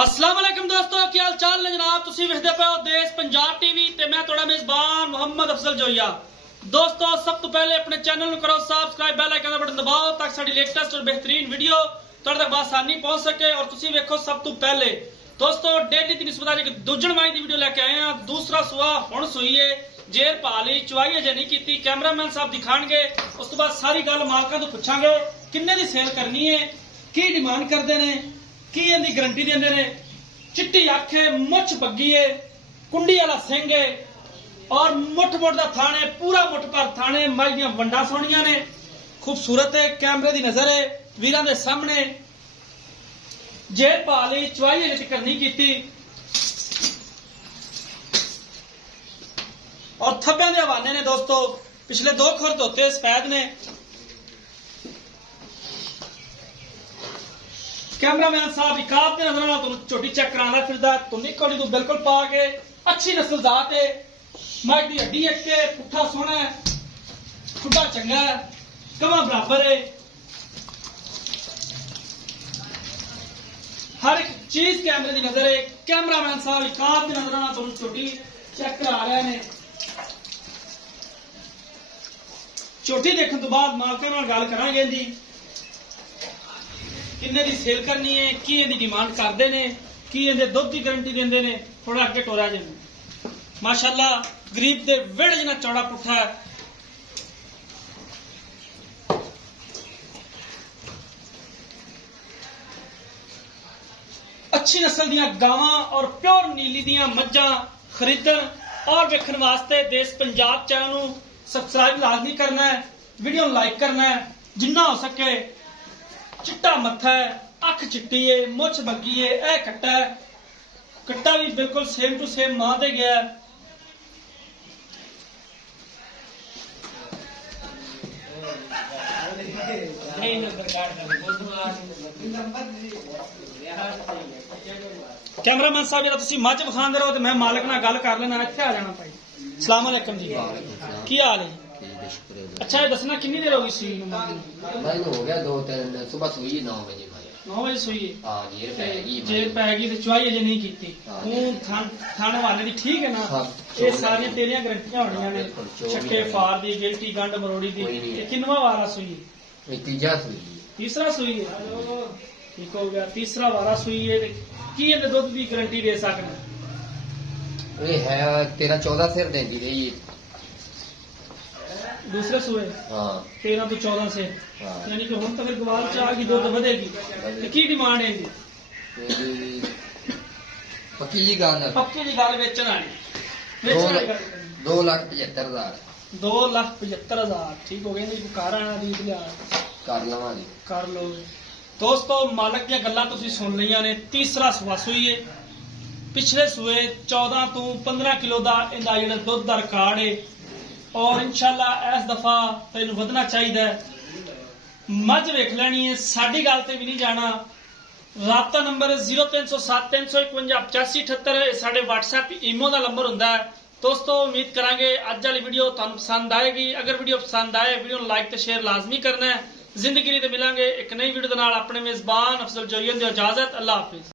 अस्सलाम वालेकुम दोस्तों, क्या हाल चाल ने जनाब। तुसी वेखदे पे हो देश पंजाब टीवी ते मैं तुहाडा मेजबान मोहम्मद अफजल जोइया। दोस्तों सब तो पहले अपने चैनल को करो सब्सक्राइब, बेल आइकन का बटन दबाओ ताकि साडी लेटेस्ट और बेहतरीन वीडियो तुहाडे तक आसानी पहुंच सके और तुसी वेखो सब तो पहले। दोस्तों डेली की निस्बत अज एक दूजण माई की वीडियो लेके आए हैं। दूसरा सुआ हुण सूई है, जेर पाली चुवाई अजे नहीं की। कैमरामैन साहब दिखाणगे, उस तो बाद सारी गल मालकां तो पुछांगे किन्ने दी सेल करनी है, की डिमांड करते हैं, की इहदी गारंटी देंदे ने। चिट्टी अख है, मुछ बग्गी है, कुंडी वाला सिंह है और मुठ मुठ का थान है, पूरा मुठ पर थान है। मई दी वंडा सोहणियां ने, खूबसूरत है, कैमरे की नजर है वीरां दे सामने। जेर पा ली चुवाई अजे तक नहीं की और थब्बे के हवाने ने। दोस्तों पिछले 2 खुर धोते सफेद ने। कैमरामैन साहब इकाब के नजर तुम झोटी चेक कराना फिरदा। तुन्नी कोड़ी तू बिल्कुल पा के अच्छी नस्ल जात है। मज की हड्डी एक के पुट्ठा सोहना है, खुडा चंगा है, कमा बराबर है। हर एक चीज कैमरे की नजर है। कैमरामैन साहब इकाब की नजर तुम झोटी चेक करा रहे हैं। झोटी देखने तो बाद मालकां नाल गल करांगे जी किन्ने दी सेल करनी है, की इहदी डिमांड करते हैं, की इहदे दुध की गारंटी देंदे ने। थोड़ा अगे टोरा जे माशाअल्लाह गरीब दे वेड़ जिन्ना चौड़ा पुट्ठा है। अच्छी नस्ल दियां गावां और प्योर नीली दियां मज्जां खरीदण और वेखण वास्ते देश पंजाब चैनल नूं सबसक्राइब लाजमी करना है, वीडियो लाइक करना है जिन्ना हो सके। चिट्टा मत्था है, अख चिट्टी है, मुछ बग्गी है, ए कट्टा है। कट्टा भी बिल्कुल सेम टू सेम मां दे गया है। कैमरामैन साहब जरा तुसी मझ विखांदे रहो तो मैं मालिक नाल गल कर लेना। इत्थे आ जाना भाई। अस्सलाम वालेकुम जी, की हाल है? अच्छा ये दसना कितनी देर होगी सुई नूं? मैंने हो गया 2-3 सुबह सुई 9 बजे भाई। 9 बजे सुई है। हां जेर पैगी जेर पैगी ते चुवाई अजे नहीं कीती। हूं थाने वाले दी ठीक है ना? ये सारी तेरियां गारंटियां होणियां ने, छक्के फार दी, गिलटी गंड मरोड़ी दी। ये किन्नवा वारा सुई है? ये तीजा सुई। तीसरा सुई है। ठीक हो गया, तीसरा वारा सुई है। की इहदे दुध दी गारंटी दे सकना? ये है 13-14 सिर देंदी रही। दूसरे सूए हां 13 तो 14 से, यानी कि हुण तक गवाल च आ गई, दुध वधेगी। ते की डिमांड है इहदी? पक्की जी गल है, पक्की जी गल वेचण वाली। 2,75,000 2,75,000 ठीक हो गए जी। कार आना दी लिया कर लवांगे, कर लो। दोस्तों मालक दी गल्लां तुसीं सुन लईआं ने। तीसरा सुआ सूई है। पिछले सूए 14 तो 15 किलो दा इंदा जिहड़ा दुध दा रिकॉर्ड है और इंशाअल्लाह इस दफा तैनूं वधना चाहिए। मझ वेख लैनी है, साडी गल ते भी नहीं जाना। राबता नंबर 0307 351 8578 साडे WhatsApp ईमो का नंबर हुंदा है। दोस्तों उम्मीद करांगे अज वाली वीडियो तुहानूं पसंद आएगी। अगर वीडियो पसंद आए वीडियो लाइक ते शेयर लाजमी करना है। जिंदगी ते मिलांगे एक नई वीडियो दे नाल। अपने मेजबान अफजल जोइयन दी इजाजत। अल्लाह हाफिज।